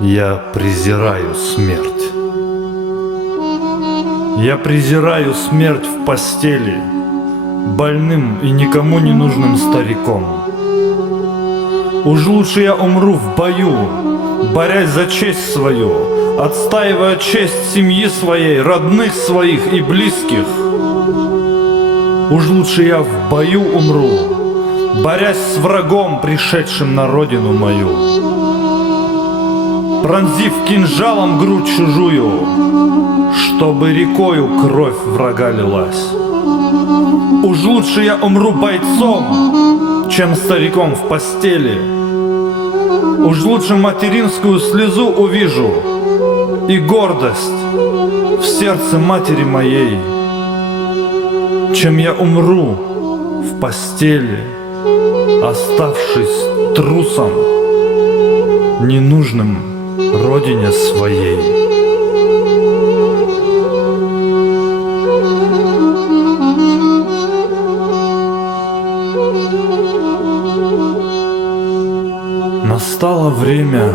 Я презираю смерть. Я презираю смерть в постели, больным и никому не нужным стариком. Уж лучше я умру в бою, борясь за честь свою, отстаивая честь семьи своей, родных своих и близких. Уж лучше я в бою умру, борясь с врагом, пришедшим на родину мою. Пронзив кинжалом грудь чужую, чтобы рекою кровь врага лилась. Уж лучше я умру бойцом, чем стариком в постели. Уж лучше материнскую слезу увижу и гордость в сердце матери моей, чем я умру в постели, оставшись трусом, ненужным родине своей. Настало время,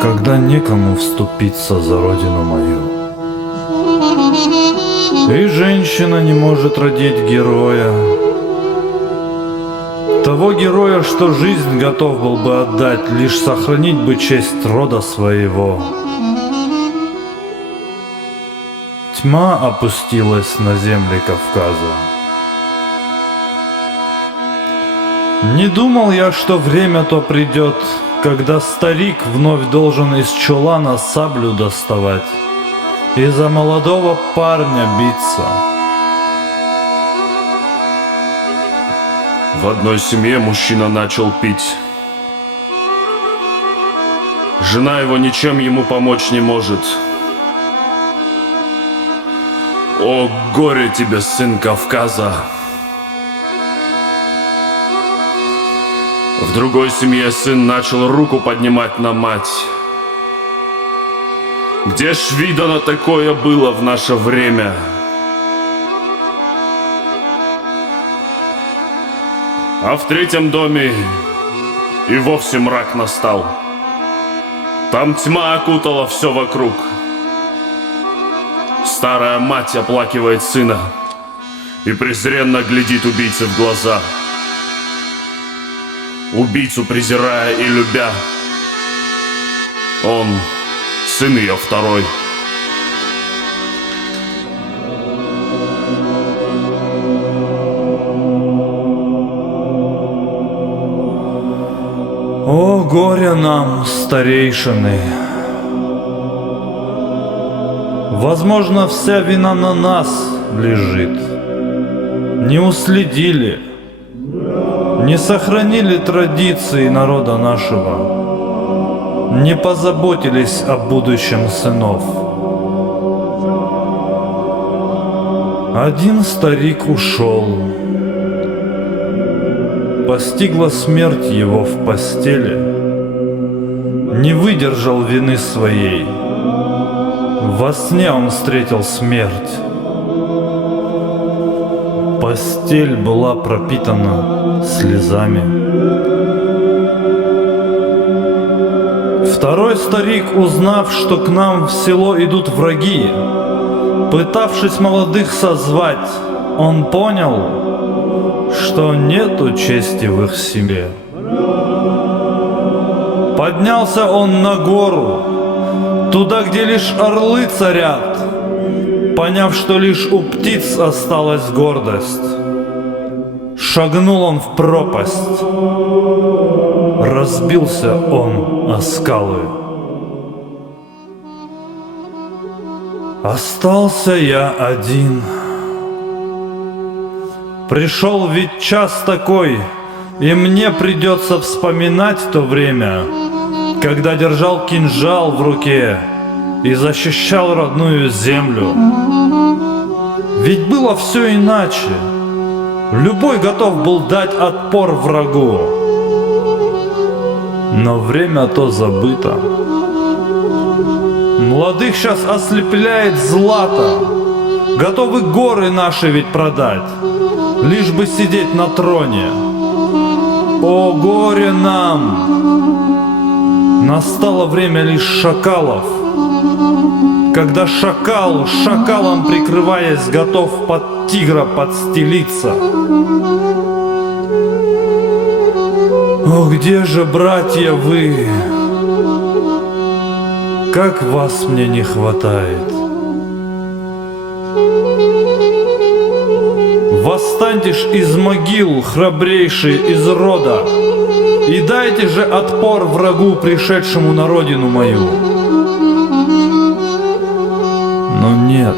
когда некому вступиться за родину мою. И женщина не может родить героя, того героя, что жизнь готов был бы отдать, лишь сохранить бы честь рода своего. Тьма опустилась на земли Кавказа. Не думал я, что время то придет, когда старик вновь должен из чулана саблю доставать и за молодого парня биться. В одной семье мужчина начал пить. Жена его ничем ему помочь не может. О, горе тебе, сын Кавказа! В другой семье сын начал руку поднимать на мать. Где ж видано такое было в наше время? А в третьем доме и вовсе мрак настал. Там тьма окутала все вокруг. Старая мать оплакивает сына и презренно глядит убийце в глаза. Убийцу презирая и любя, он сын ее второй. О, горе нам, старейшины! Возможно, вся вина на нас лежит. Не уследили, не сохранили традиции народа нашего, не позаботились о будущем сынов. Один старик ушел. Постигла смерть его в постели, не выдержал вины своей. Во сне он встретил смерть. Постель была пропитана слезами. Второй старик, узнав, что к нам в село идут враги, пытавшись молодых созвать, он понял, что нету чести в их семье. Поднялся он на гору, туда, где лишь орлы царят, поняв, что лишь у птиц осталась гордость. Шагнул он в пропасть, разбился он о скалы. Остался я один. Пришел ведь час такой, и мне придется вспоминать то время, когда держал кинжал в руке и защищал родную землю. Ведь было все иначе. Любой готов был дать отпор врагу. Но время то забыто. Молодых сейчас ослепляет злато. Готовы горы наши ведь продать, лишь бы сидеть на троне. О, горе нам! Настало время лишь шакалов, когда шакал, шакалом прикрываясь, готов под тигра подстелиться. О, где же, братья, вы? Как вас мне не хватает. Восстаньте ж из могил, храбрейшие из рода, и дайте же отпор врагу, пришедшему на родину мою. Но нет,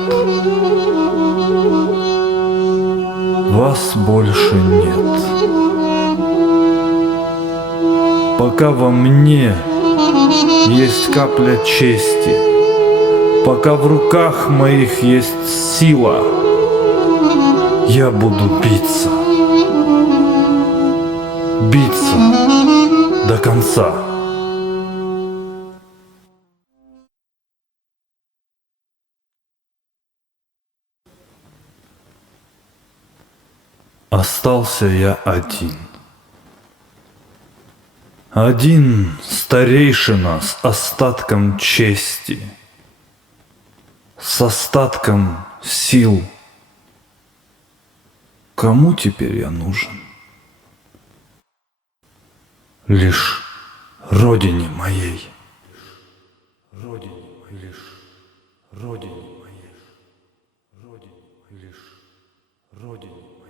вас больше нет. Пока во мне есть капля чести, пока в руках моих есть сила, я буду биться. Биться до конца. Остался я один. Один старейшина с остатком чести, с остатком сил. Кому теперь я нужен? Лишь родине моей. Родине моей. Лишь родине моей. Родине лишь родине моей.